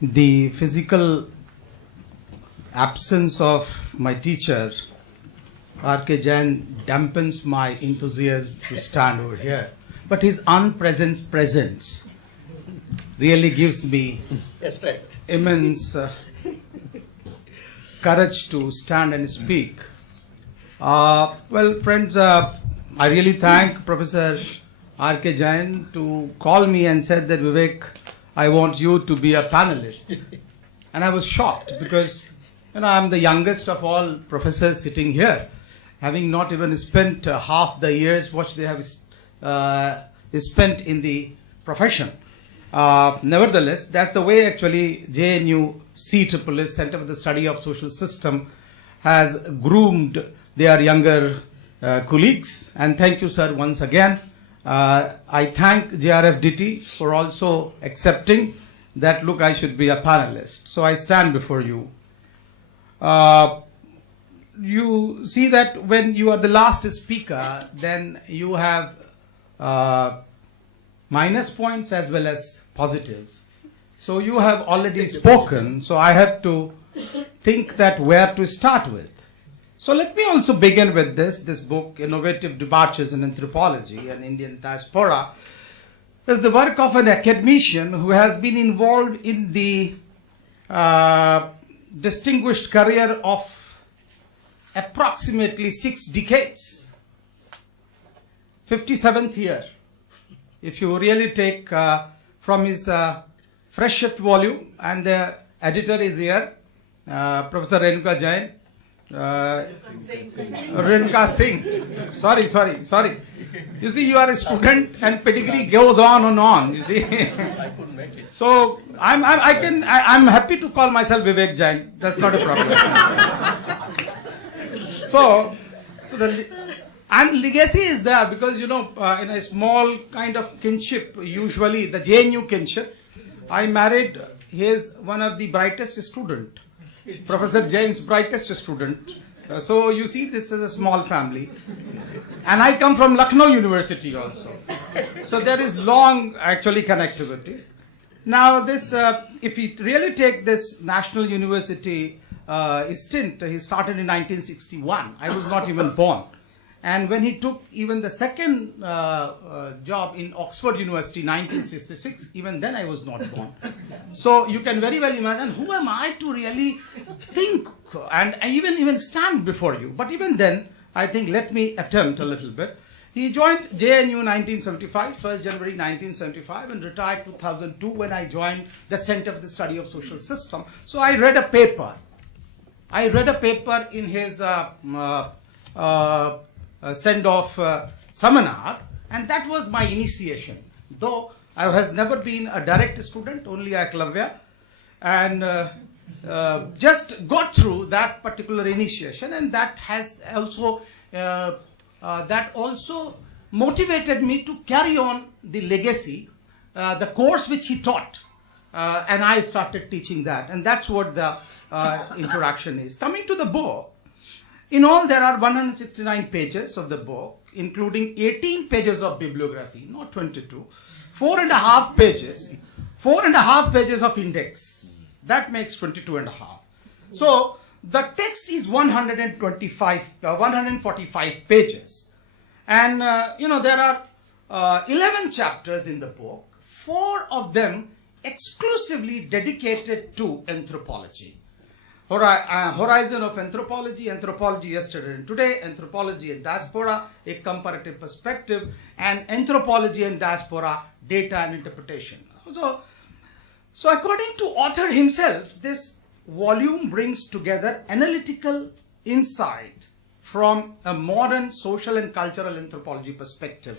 The physical absence of my teacher, R.K. Jain, dampens my enthusiasm to stand over here. But his unpresent presence really gives me immense courage to stand and speak. Well, friends, I really thank Professor R.K. Jain to call me and said that, Vivek, I want you to be a panelist. And I was shocked because, I'm the youngest of all professors sitting here, having not even spent half the years which they have spent in the profession. Nevertheless, that's the way actually JNU CSSS, Center for the Study of Social System, has groomed their younger colleagues. And thank you, sir, once again. I thank GRFDT for also accepting that, look, I should be a panelist. So I stand before you. You see that when you are the last speaker, then you have minus points as well as positives. So you have already spoken, so I have to think that where to start with. So let me also begin with this book, Innovative Departures in Anthropology and Indian Diaspora, is the work of an academician who has been involved in the distinguished career of approximately 6 decades, 57th year. If you really take from his freshest volume, and the editor is here, Professor Renuka Jain, Renuka Singh. Sorry. You see, you are a student, and pedigree goes on and on. You see. I couldn't make it. So I'm happy to call myself Vivek Jain. That's not a problem. And legacy is there because, in a small kind of kinship, usually the JNU kinship, I married one of the brightest student, Professor Jain's brightest student. So you see, this is a small family. And I come from Lucknow University also. So there is long, actually, connectivity. Now this, if we really take this National University stint, he started in 1961. I was not even born. And when he took even the second job in Oxford University, 1966, even then I was not born. So you can very well imagine, who am I to really think and even stand before you? But even then, I think, let me attempt a little bit. He joined JNU 1975, 1st January 1975, and retired 2002 when I joined the Center for the Study of Social System. So I read a paper. In his send-off seminar, and that was my initiation. Though I has never been a direct student, only a Klavya, and just got through that particular initiation, and that has also motivated me to carry on the legacy, the course which he taught, and I started teaching that, and that's what the introduction is. Coming to the book, in all, there are 169 pages of the book, including 18 pages of bibliography, not 22, 4.5 pages of index. That makes 22.5. So the text is 145 pages. And, there are 11 chapters in the book, 4 of them exclusively dedicated to anthropology. Horizon of Anthropology, Anthropology Yesterday and Today, Anthropology and Diaspora, a comparative perspective, and Anthropology and Diaspora, data and interpretation. So according to author himself, this volume brings together analytical insight from a modern social and cultural anthropology perspective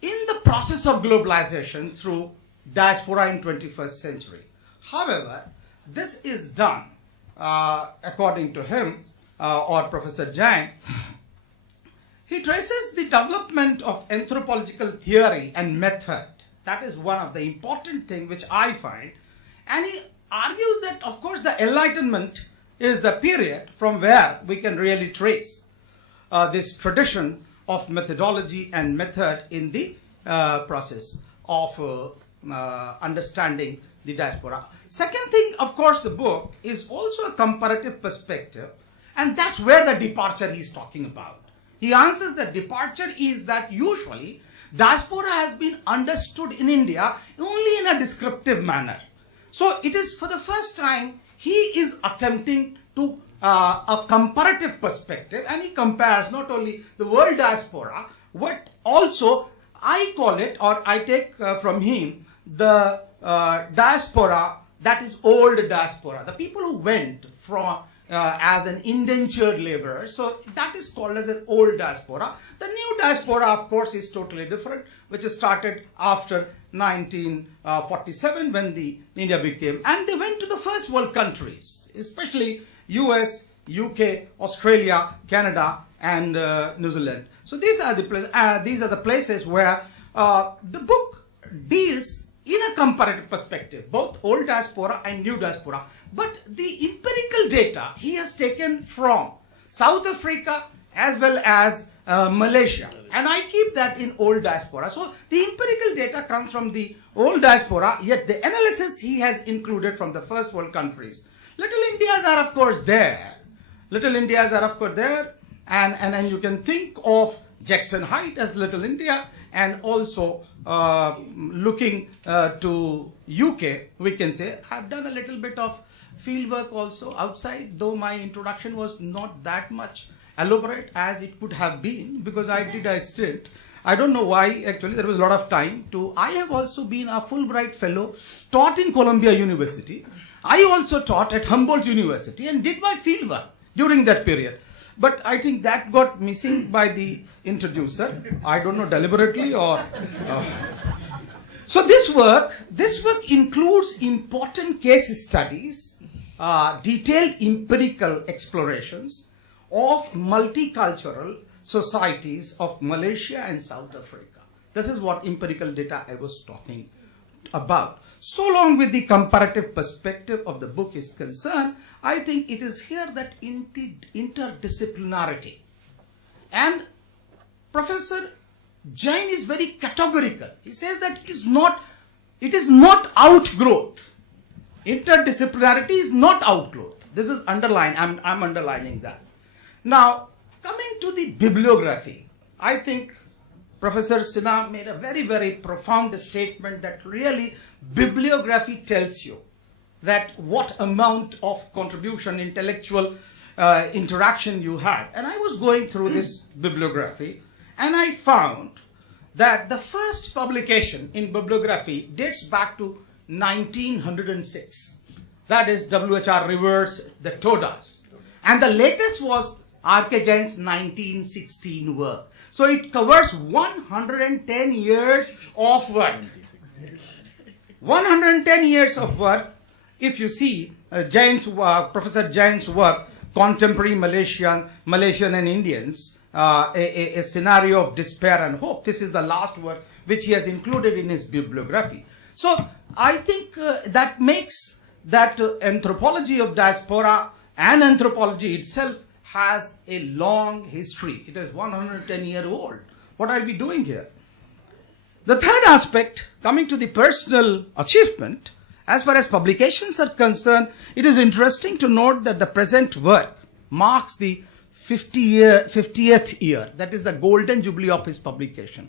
in the process of globalization through diaspora in 21st century. However, this is done according to him, or Professor Jain. He traces the development of anthropological theory and method. That is one of the important things which I find. And he argues that, of course, the Enlightenment is the period from where we can really trace this tradition of methodology and method in the process of understanding the diaspora. Second thing, of course, the book is also a comparative perspective, and that's where the departure he's talking about. He answers that departure is that usually diaspora has been understood in India only in a descriptive manner. So it is for the first time he is attempting to a comparative perspective, and he compares not only the world diaspora, but also I call it, or I take from him, the diaspora that is old diaspora, the people who went from as an indentured laborer. So that is called as an old diaspora. The new diaspora, of course, is totally different, which started after 1947 when the India became, and they went to the first world countries, especially US, UK, Australia, Canada, and New Zealand. So these are the places where the book deals in a comparative perspective, both old diaspora and new diaspora. But the empirical data he has taken from South Africa as well as Malaysia, and I keep that in old diaspora. So the empirical data comes from the old diaspora, yet the analysis he has included from the first world countries. Little Indias are of course there. And you can think of Jackson Heights as Little India, and also looking to UK, we can say I've done a little bit of field work also outside, though my introduction was not that much elaborate as it could have been, because I did a stint. I don't know why, actually there was a lot of time to. I have also been a Fulbright fellow, taught in Columbia University. I also taught at Humboldt University and did my field work during that period. But I think that got missing by the introducer. I don't know, deliberately or... So this work includes important case studies, detailed empirical explorations of multicultural societies of Malaysia and South Africa. This is what empirical data I was talking about. So long with the comparative perspective of the book is concerned, I think it is here that interdisciplinarity. And Professor Jain is very categorical. He says that it is not outgrowth. Interdisciplinarity is not outgrowth. This is underlined. I'm underlining that. Now, coming to the bibliography, I think Professor Sinha made a very, very profound statement that really bibliography tells you that what amount of contribution, intellectual interaction you have. And I was going through this bibliography, and I found that the first publication in bibliography dates back to 1906. That is W.H.R. Rivers' The Todas. And the latest was R.K. Jain's 1916 work. So it covers 110 years of work. 110 years of work. If you see Professor Jain's work, Contemporary Malaysian and Indians, a scenario of despair and hope. This is the last work which he has included in his bibliography. So I think that makes that anthropology of diaspora and anthropology itself has a long history. It is 110-year-old. What are we doing here? The third aspect, coming to the personal achievement, as far as publications are concerned, it is interesting to note that the present work marks the 50th year. That is the golden jubilee of his publication.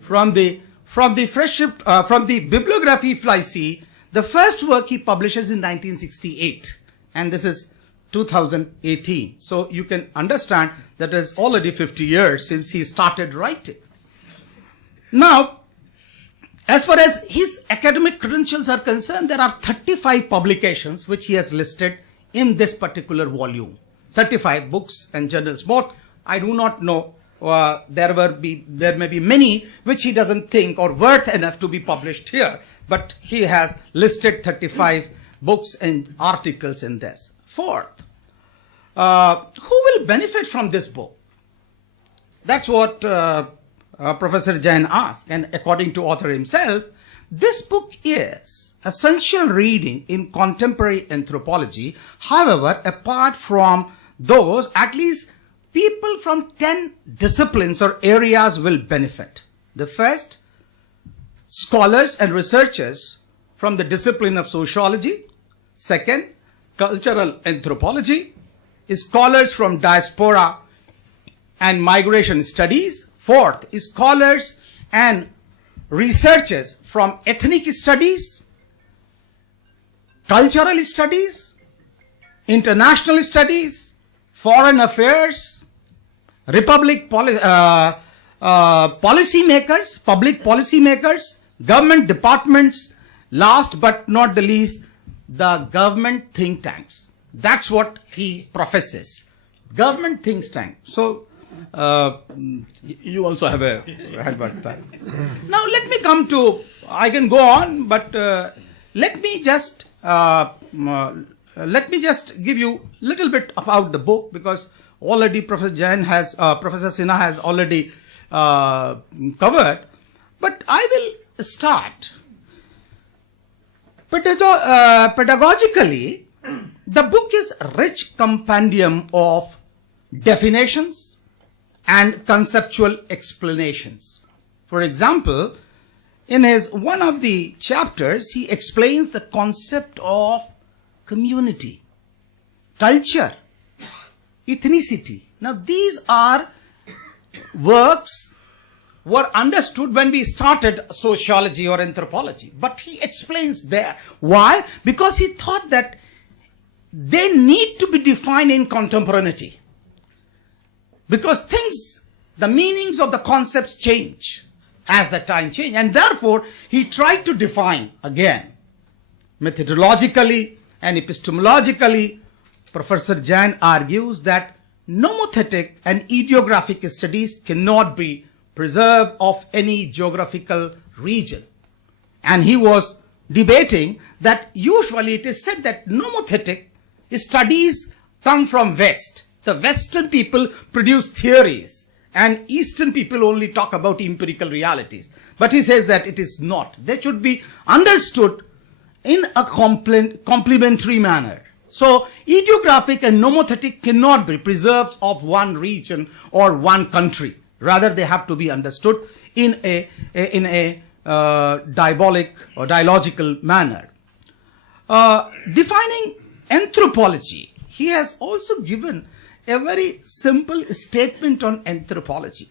From the bibliography, if I see, the first work he publishes in 1968, and this is 2018. So you can understand that it is already 50 years since he started writing. Now, as far as his academic credentials are concerned, there are 35 publications which he has listed in this particular volume. 35 books and journals. Both, I do not know, there may be many which he doesn't think are worth enough to be published here, but he has listed 35 books and articles in this. Fourth, who will benefit from this book? That's what Professor Jain asked, and according to author himself, this book is essential reading in contemporary anthropology. However, apart from those, at least people from 10 disciplines or areas will benefit. The first, scholars and researchers from the discipline of sociology. Second, cultural anthropology, scholars from diaspora and migration studies. Fourth, scholars and researchers from ethnic studies, cultural studies, international studies, foreign affairs, public policymakers, government departments, last but not the least, the government think tanks. That's what he professes. Government think tank. So, you also have a head about that. Now, let me come to, I can go on, but let me just give you a little bit about the book, because already Professor Sinha has already covered. But I will start. Pedagogically, the book is a rich compendium of definitions and conceptual explanations. For example, in one of the chapters, he explains the concept of community, culture, ethnicity. Now, these are works were understood when we started sociology or anthropology. But he explains there. Why? Because he thought that they need to be defined in contemporaneity. Because the meanings of the concepts change as the time change. And therefore, he tried to define again, methodologically and epistemologically. Professor Jain argues that nomothetic and idiographic studies cannot be preserved of any geographical region. And he was debating that usually it is said that nomothetic studies come from West. The Western people produce theories and Eastern people only talk about empirical realities. But he says that it is not. They should be understood in a complementary manner. So, idiographic and nomothetic cannot be preserved of one region or one country. Rather, they have to be understood in a dialogical manner. Defining anthropology, he has also given a very simple statement on anthropology.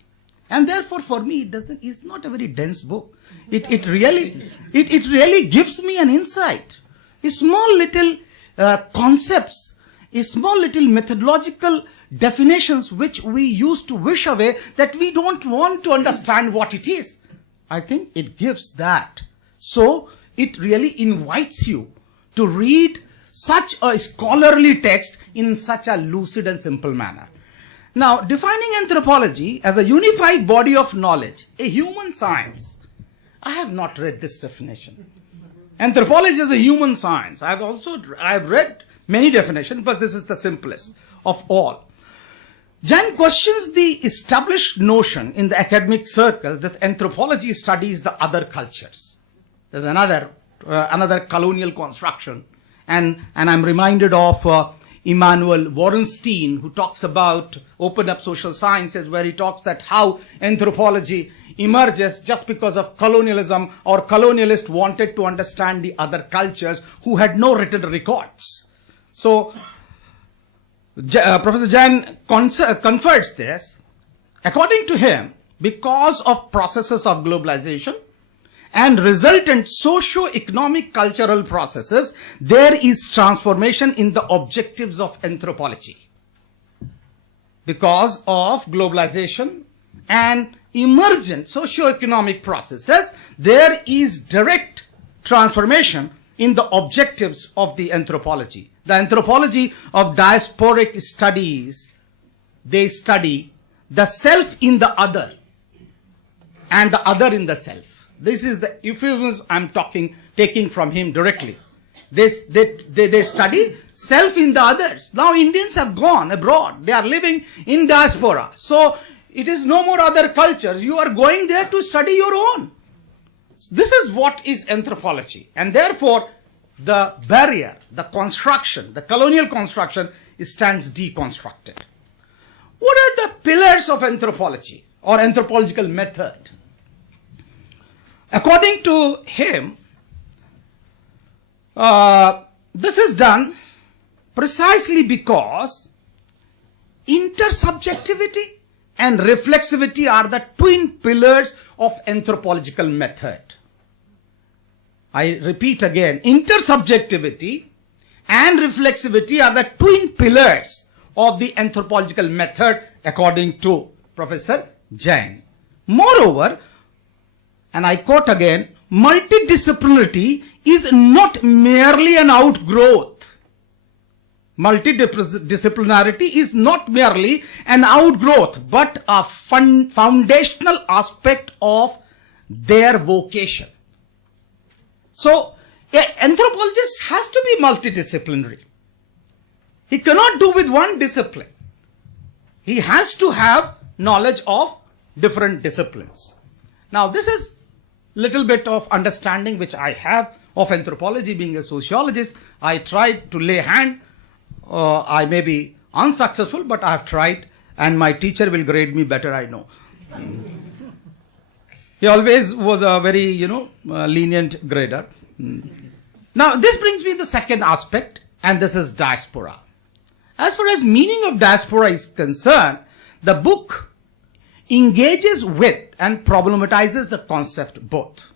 And therefore, for me, it's not a very dense book. It really gives me an insight. Small little concepts, small little methodological definitions which we used to wish away, that we don't want to understand what it is. I think it gives that. So, it really invites you to read such a scholarly text in such a lucid and simple manner. Now, defining anthropology as a unified body of knowledge, a human science. I have not read this definition. Anthropology is a human science. I have read many definitions, but this is the simplest of all. Jain questions the established notion in the academic circles that anthropology studies the other cultures. There's another colonial construction. And I'm reminded of Immanuel Wallerstein, who talks about open up social sciences, where he talks that how anthropology emerges just because of colonialism, or colonialists wanted to understand the other cultures who had no written records. So, Professor Jain confirms this. According to him, because of processes of globalization and resultant socio-economic cultural processes, there is transformation in the objectives of anthropology. Because of globalization and emergent socio-economic processes, there is direct transformation in the objectives of the anthropology. The anthropology of diasporic studies, they study the self in the other and the other in the self. This is the euphemism I'm taking from him directly. They study self in the others. Now Indians have gone abroad. They are living in diaspora. So it is no more other cultures. You are going there to study your own. This is what is anthropology. And therefore, the barrier, the construction, the colonial construction stands deconstructed. What are the pillars of anthropology or anthropological method? According to him, this is done precisely because intersubjectivity and reflexivity are the twin pillars of anthropological method. I repeat again, intersubjectivity and reflexivity are the twin pillars of the anthropological method according to Professor Jain. Moreover, and I quote again, multidisciplinarity is not merely an outgrowth. Multidisciplinarity is not merely an outgrowth, but a foundational aspect of their vocation. So, an anthropologist has to be multidisciplinary. He cannot do with one discipline. He has to have knowledge of different disciplines. Now, this is little bit of understanding which I have of anthropology. Being a sociologist, I tried to lay hand. I may be unsuccessful, but I have tried, and my teacher will grade me better, I know. He always was a very, lenient grader. Now, this brings me to the second aspect, and this is diaspora. As far as meaning of diaspora is concerned, the book engages with and problematizes the concept both.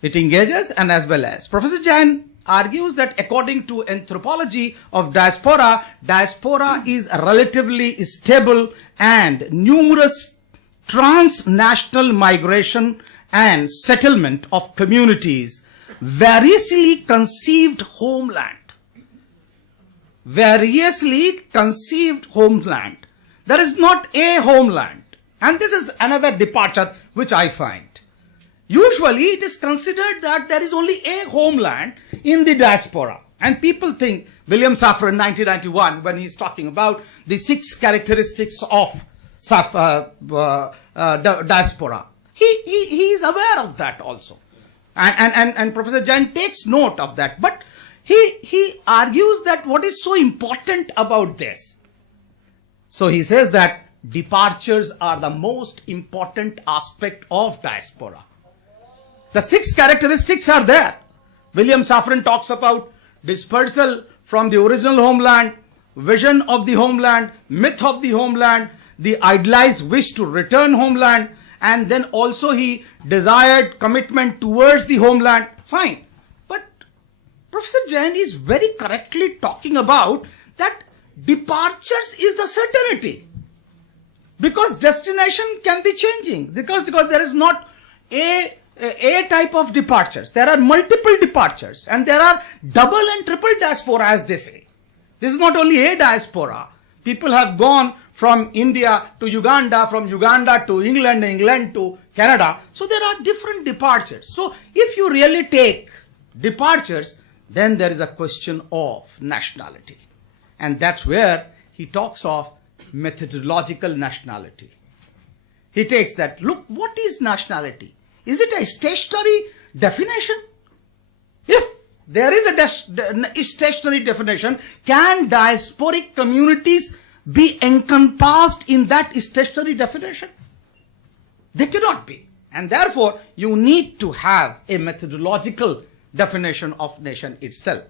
It engages and as well as. Professor Jain argues that according to anthropology of diaspora, diaspora is a relatively stable and numerous transnational migration and settlement of communities, variously conceived homeland. Variously conceived homeland. There is not a homeland. And this is another departure which I find. Usually it is considered that there is only a homeland in the diaspora. And people think, William Safran in 1991, when he's talking about the 6 characteristics of diaspora, he is aware of that also. And Professor Jain takes note of that. But he argues that what is so important about this? So he says that departures are the most important aspect of diaspora. The 6 characteristics are there. William Safran talks about dispersal from the original homeland, vision of the homeland, myth of the homeland, the idealized wish to return homeland, and then also he desired commitment towards the homeland. Fine. But Professor Jain is very correctly talking about that departures is the certainty. Because destination can be changing. Because there is not a type of departures. There are multiple departures. And there are double and triple diaspora, as they say. This is not only a diaspora. People have gone from India to Uganda, from Uganda to England, England to Canada. So there are different departures. So if you really take departures, then there is a question of nationality. And that's where he talks of methodological nationality. He takes that, look, what is nationality? Is it a stationary definition? If there is a stationary definition, can diasporic communities be encompassed in that stationary definition? They cannot be. And therefore, you need to have a methodological definition of nation itself.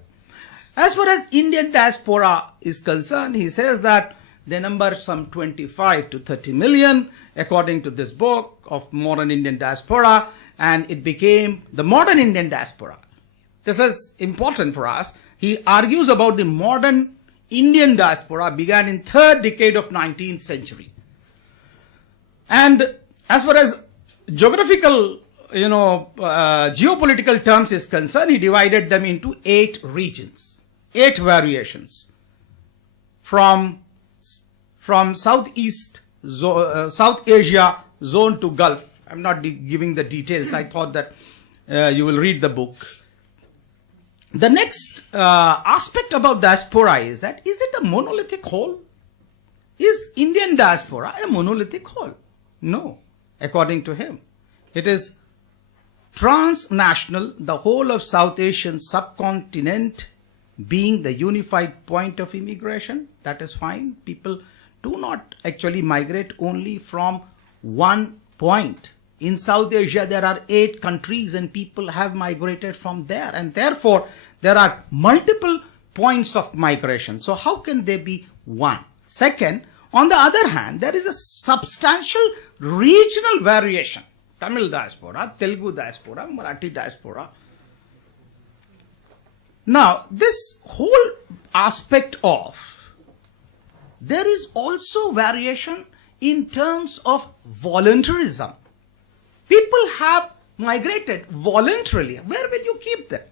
As far as Indian diaspora is concerned, he says that they number some 25 to 30 million, according to this book of modern Indian diaspora, and it became the modern Indian diaspora. This is important for us. He argues about the modern Indian diaspora began in 3rd decade of 19th century. And as far as geographical, geopolitical terms is concerned, he divided them into 8 regions, 8 variations. From South Asia zone to Gulf. I'm not giving the details. I thought that you will read the book. The next aspect about diaspora is that, is it a monolithic whole? Is Indian diaspora a monolithic whole? No, according to him. It is transnational, the whole of South Asian subcontinent being the unified point of immigration. That is fine. People do not actually migrate only from one point In South Asia, there are 8 countries and people have migrated from there. And therefore, there are multiple points of migration. So how can they be one? Second, on the other hand, there is a substantial regional variation. Tamil diaspora, Telugu diaspora, Marathi diaspora. Now, this whole aspect of, there is also variation in terms of voluntarism. People have migrated voluntarily. Where will you keep them?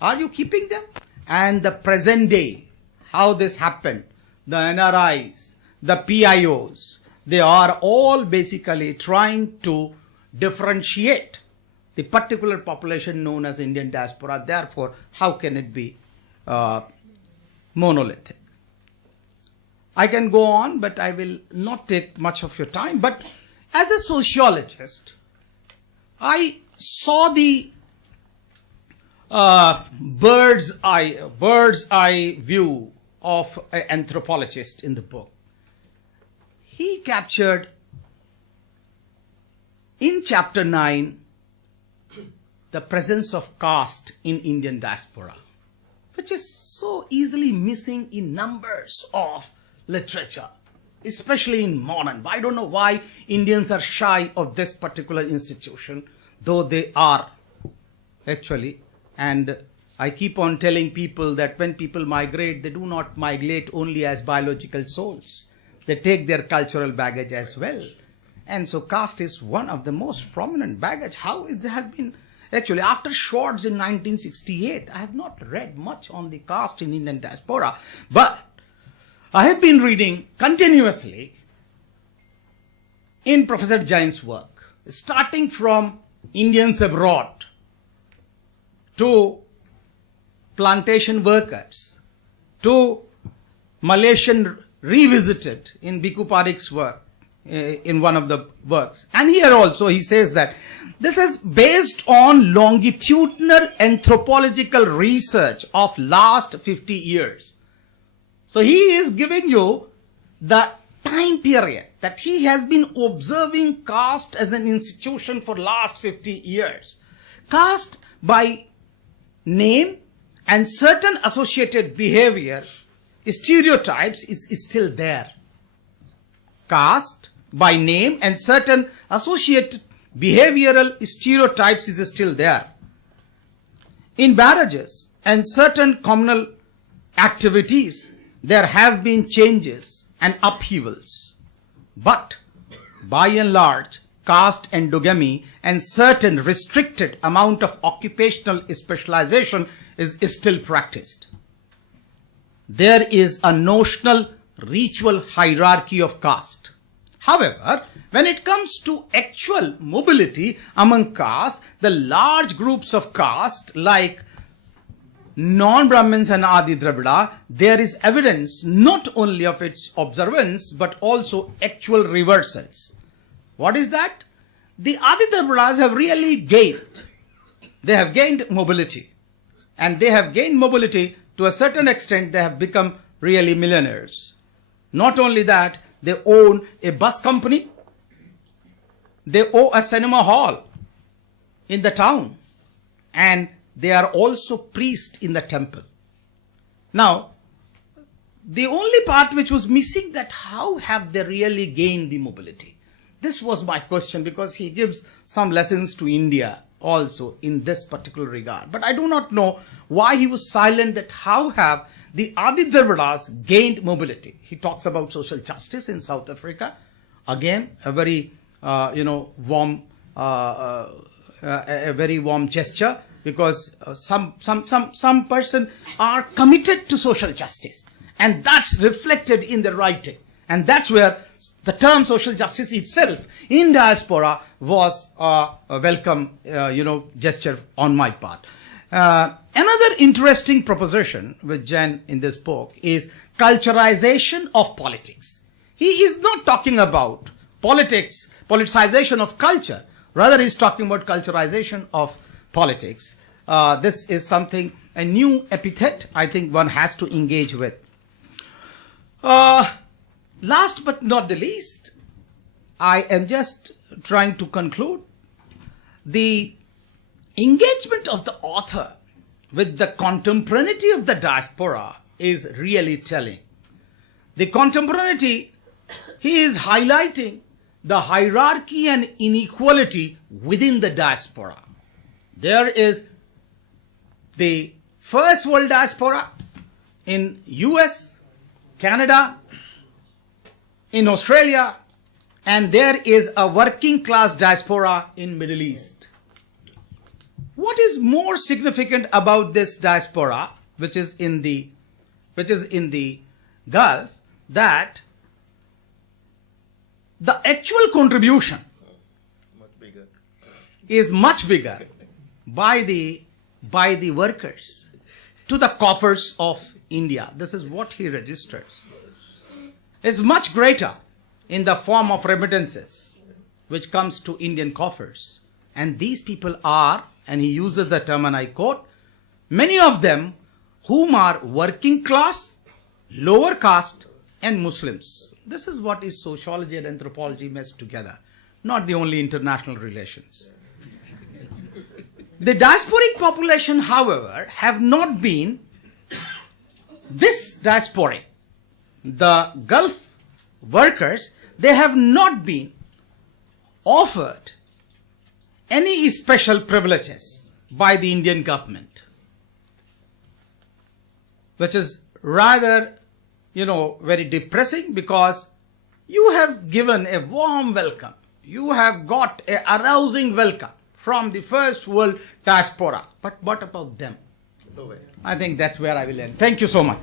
Are you keeping them? And the present day, how this happened, the NRIs, the PIOs, they are all basically trying to differentiate the particular population known as Indian diaspora. Therefore, how can it be monolithic? I can go on, but I will not take much of your time. But as a sociologist, I saw the bird's eye view of an anthropologist in the book. He captured in chapter 9 the presence of caste in Indian diaspora, which is so easily missing in numbers of literature, especially in modern. I don't know why Indians are shy of this particular institution, though they are actually. And I keep on telling people that when people migrate, they do not migrate only as biological souls. They take their cultural baggage as well. And so caste is one of the most prominent baggage. How it has been, actually, after Schwartz in 1968, I have not read much on the caste in Indian diaspora, but I have been reading continuously in Professor Jain's work, starting from Indians abroad to plantation workers, to Malaysian revisited in Bhikkhu Parikh's work, in one of the works. And here also he says that this is based on longitudinal anthropological research of last 50 years. So he is giving you the time period that he has been observing caste as an institution for last 50 years. Caste by name and certain associated behavior, stereotypes is still there. Caste by name and certain associated behavioral stereotypes is still there. In marriages and certain communal activities, there have been changes and upheavals. But by and large, caste endogamy and certain restricted amount of occupational specialization is still practiced. There is a notional ritual hierarchy of caste. However, when it comes to actual mobility among caste, the large groups of caste like non-Brahmins and Adi Dravida, there is evidence not only of its observance but also actual reversals. What is that? The Adi Dravidas have really gained. They have gained mobility. And they have gained mobility to a certain extent. They have become really millionaires. Not only that, they own a bus company. They own a cinema hall in the town. And they are also priests in the temple. Now, the only part which was missing, that how have they really gained the mobility? This was my question, because he gives some lessons to India also in this particular regard. But I do not know why he was silent, that how have the Adi Dravidas gained mobility. He talks about social justice in South Africa. Again, a very, warm gesture, because some person are committed to social justice, and that's reflected in the writing. And that's where the term social justice itself in diaspora was a welcome, gesture on my part. Another interesting proposition with Jain in this book is culturalization of politics. He is not talking about politics, politicization of culture. Rather, he's talking about culturalization of politics. This is something, a new epithet, I think one has to engage with. Last but not the least, I am just trying to conclude the engagement of the author with the contemporaneity of the diaspora is really telling. The contemporaneity, he is highlighting the hierarchy and inequality within the diaspora. There is the first world diaspora in US, Canada, in Australia, and there is a working class diaspora in Middle East. What is more significant about this diaspora, which is in the Gulf, that the actual contribution is much bigger by the workers to the coffers of India. This is what he registers. Is much greater in the form of remittances, which comes to Indian coffers. And these people are, and he uses the term and I quote, many of them whom are working class, lower caste and Muslims. This is what is sociology and anthropology meshed together, not the only international relations. The diasporic population, however, have not been, this diasporic, the Gulf workers, they have not been offered any special privileges by the Indian government, which is rather, very depressing, because you have given a warm welcome. You have got a arousing welcome from the first world diaspora. But what about them? I think that's where I will end. Thank you so much.